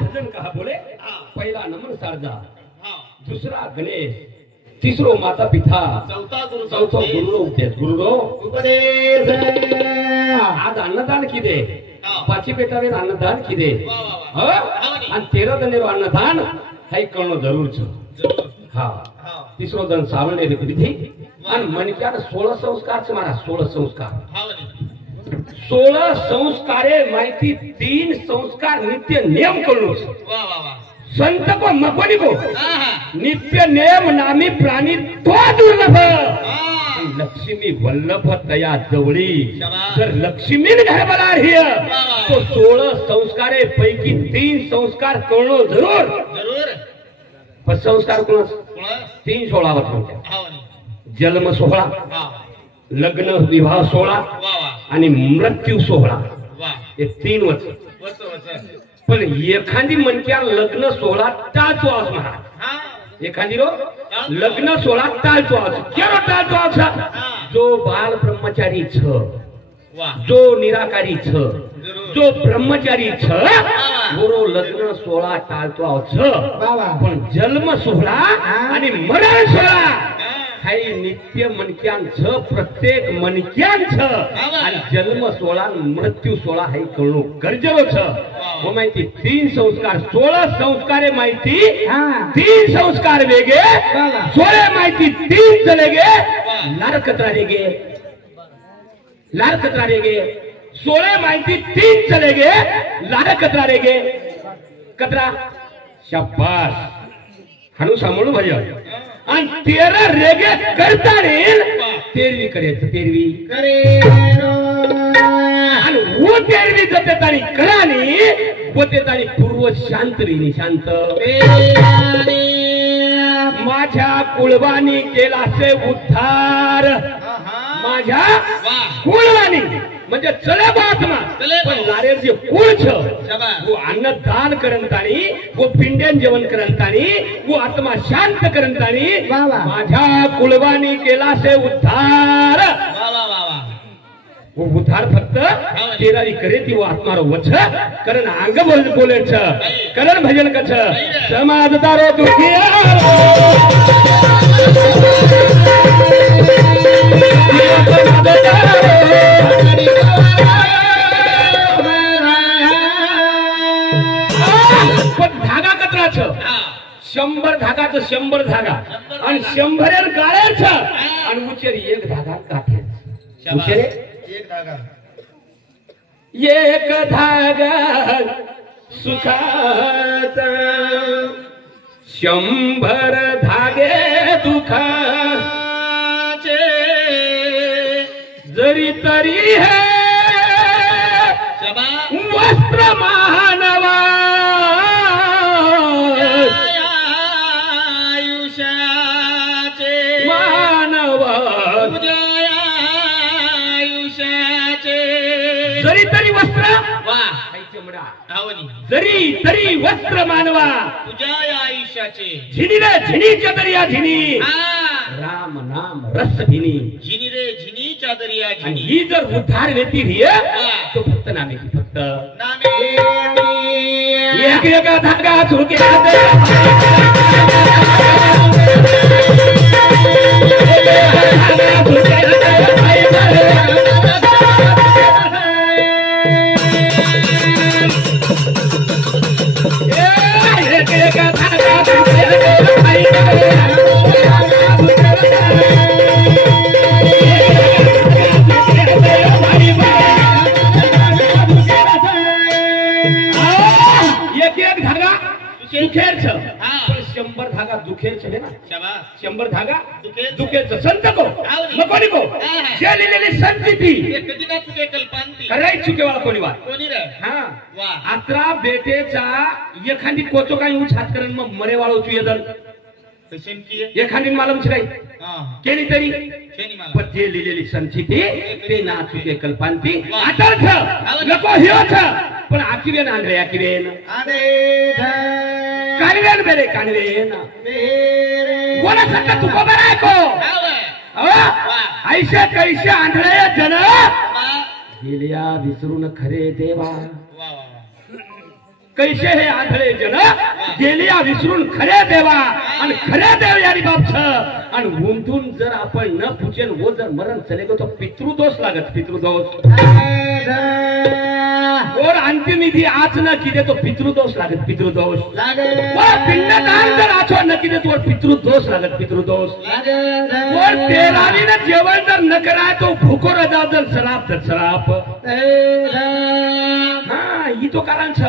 भजन कहा बोले पहिला नमन शारदा, दूसरा गणेश, तीसरो माता पिता, चौथो गुरु उपदेश। आज अन्नदान किदे पाची पेटावे अन्नदान किदे आणि 13 दनेरो अन्नदान हाय कळणं जरूर छ। हा तिसरो दन सावणे विधी आणि मनक्यान 16 संस्कार छ महाराज, 16 संस्कार। 16 संस्कारे माहिती 3 संस्कार नित्य नियम कळणं। संत को मकोनी को नित्य नियम नामी प्राणी तो दुर्लभ। लक्ष्मी वल्लभ तया जवळी जर लक्ष्मी घर बलाढ्य तो 16 संस्कारे पैकी 3 संस्कार कळणं जरूर। पण संस्कार कोण 3 16 होते, जन्म 16, लग्न विवाह 16 आणि मृत्यू 16 हे 3 वच। पण एखादी मनक्या लग्न 16 टाळतो आज महाराज, एखादी लग्न 16 टाळतो आज। केरो टाळतो आज? जो बाल ब्रह्मचारी छ, जो निराकारी छ, जो ब्रह्मचारी छ गोरो लग्न 16 टाळतो आज। पण जन्म 16 आणि मरण 16 हाय नित्य मनक्यांच, प्रत्येक मनक्यांच आणि जन्म 16 मृत्यू 16 हाय कळणं गरजेचं छ। हो माहिती 3 संस्कार 16 संस्कारे माहिती 3 संस्कार वेगे 16 माहिती 3 चलेगे लार कतरा रेगे, लार कतरा रेगे 16 माहिती 3 चलेगे लार कतरा रेगे कतरा। शाबाश हनु सांभाळून भजन आणि 13 रेगे करता रेल 13वी करायचं 13वी करे आणि वो 13वी जते ताणी करानी होते ताणी पूर्व शांत विनी शांत। माझ्या कुळवानी केलासे उद्धार, माझ्या कुळवानी म्हणजे चले बातमा पण नारेर जे कुळ छ वो अन्नदान करंतानी, वो पिंड्यान जेवण करंतानी, वो आत्मा शांत करंतानी माझ्या कुळवानी केलासे उद्धार। वो उद्धार फक्त 13वी करे ती वो आत्मारो वच करण अंग बोले छ करण भजन कछ समाजदारो दुखिया धागा कचरा छ 100 धागाचं 100 धागा आणि 100 गाळ्याच आणि उचेरी 1 धागा काठे उचेरी 1 धागा, 1 धागा सुखाचा 100 धागे दुखाचे जरी तरी है वस्त्र मानवा आयुष्याचे मानवा आयुष्याचे जरी तरी वस्त्र वा चमडा जरी तरी वस्त्र मानवा तुझ्या आयुष्याचे झिनी रे झिनीच्या दर्या झिनी राम नाम रस भिनी झिनी रे झिनीच्या दर्या झिनी। ही जर उद्धार वेती हिय तो फक्त नामे फक्त नामे एक एक धागा झुके दे दुखेर छ पण 100 धागा दुखेर छे ना शाबाश 100 धागा दुखेर छ संत को मकोनी को जे लिहिलेली संती ती कधी ना चुके कल्पांती कराय चुके वाला कोणी वा कोणी रे हां वा आत्रा बेटेचा एखादी कोचो काय उच हात करन मग मरे वाळो छु यदन कशेम की एखादी मालम छ काय हां केली तरी केनी मालम पण जे लिहिलेली संती ती ते ना चुके कल्पांती आतर्थ नको हियो छ पण आकिवेन आंधळे आकिवेन आंधळे कानवेन बेरे कानवेन बेरे कोणा संग तुको बराय को ऐशे कैसे आंधळे जन गेल्या विसरून खरे देवा. कैसे हे आंधळे जन गेल्या विसरून खरे देवा आणि खरे देव यारी बापछ. आणि उमटून जर आपण न पूजेन वो जर मरण चले गो तो पितृदोष लागत. पितृदोष और अंतिम विधी आज न किदे तो पितृदोष लागत. पितृदोष पिंडदान जर आठवण न किदे तो पितृदोष लागत. पितृदोष और तेरावीने जेवण जर न कराय तो भूको रजा जर सराप तर सराप. हा ही तो कारण छ.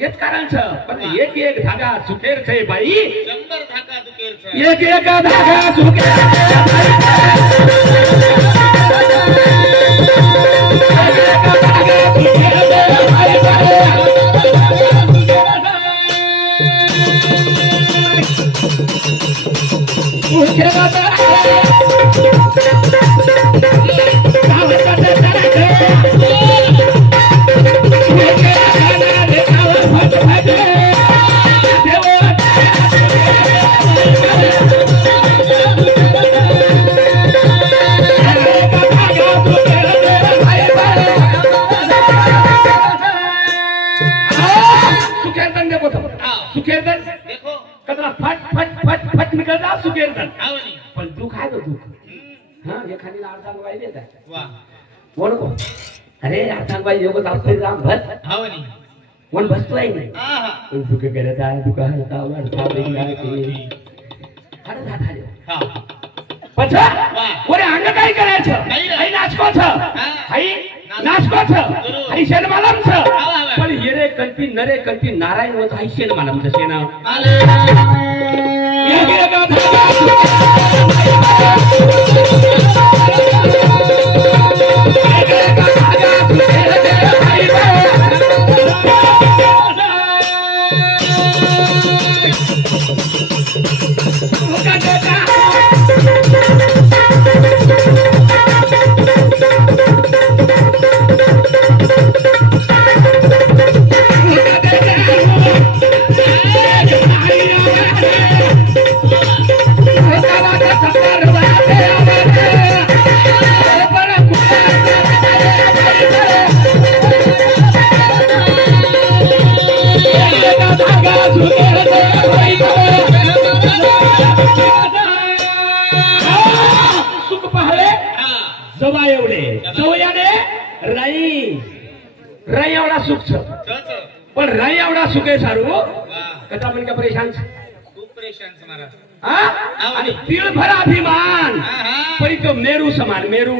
हेच कारण छ. पण एक एक धागा सुखेर छे बाई. 100 धागा सुखेर छ. एक एक धागा सुखेर सुकेरदन. पण दुःख आहे दुःख. हा एखादी अर्धांगबाई देत आहे. कोण कोण अरे अर्धांगबाई योग आपले राम भस कोण बसतोय नाही. दुःख करत आहे दुःख ओरे अंग काय करायचं. आई नाचकोच आई नाचकोच आई शेणमालमच. पण येरे कंती नरे कंती नारायण होत आई शेणमालमच शेण. राई एवढा सुख छ. पण राई एवढा सुख आहे सारू कथा पण का परेशान खूप परेशान महाराज. आणि तिळ भरा अभिमान पण तो मेरू समान मेरू.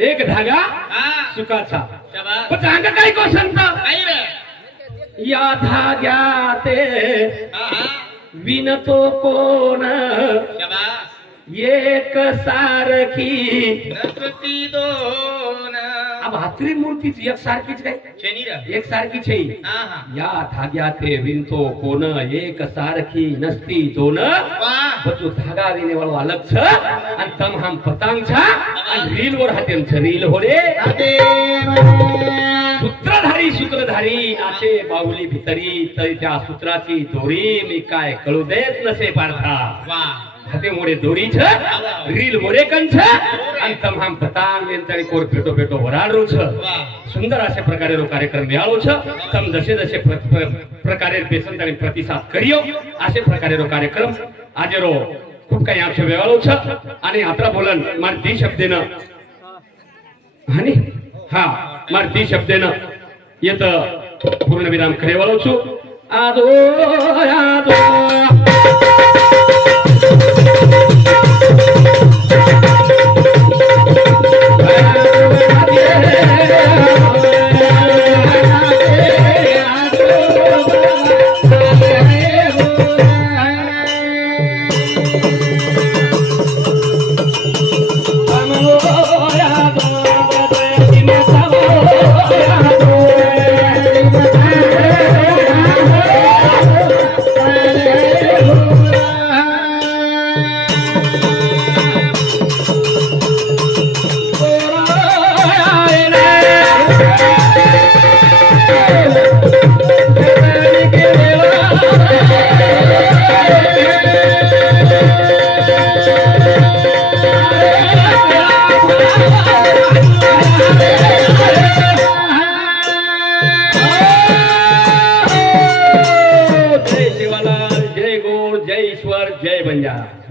एक धागा सुखाचा. पण अंग काय को सांगता या धाग्याते विनतो कोण एक सारखी नसती दोन. भात्री मूर्तीची एक सारखीच काय एक सारखीच आहे. या धाग्याते विनतो कोण एक सारखी नसती दोन. बचू धागा विने वाळो अलग छ आणि तम हम पतंग छ आणि रील वर हातेम छ रील होरे. सूत्रधारी सूत्रधारी नाचे बाहुली भितरी तरी त्या सूत्राची दोरी मी काय कळू देत नसे पार्था. हाते मोडे दोरी छ रील मोरे कन छ आणि तम हम पतंग यंतरी कोर पेटो पेटो वराडरो छ. सुंदर अशा प्रकारे रो कार्यक्रम नियाळो छ. तम जसे जसे प्रकारे बेसन आणि प्रतिसाद करियो असे प्रकारे रो कार्यक्रम आज रो खूप काही आमचे वेवाळो छ. आणि आता बोलन मार ती शब्देनं आणि हा मार ती शब्देनं येत पूर्णविराम करेवाळो छु. आदो आदो जय शिवालाल, जय गोड, जय ईश्वर, जय बंजारा.